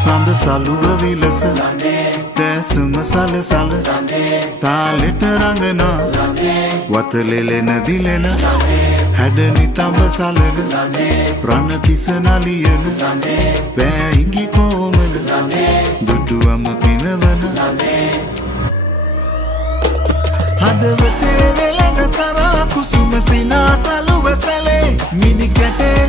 සඳ සලුව විලස දැසුම සලසල තාලෙට රඟනා වතලෙලෙන දිලෙන හැඩනි තඹ සලග රණතිස නලියන පෑහිඟි කෝමල දුටුවම පිනවන හදවතේ වෙලෙන සරා කුසුම සිනා සලුව සැලේ මිනි කැටේ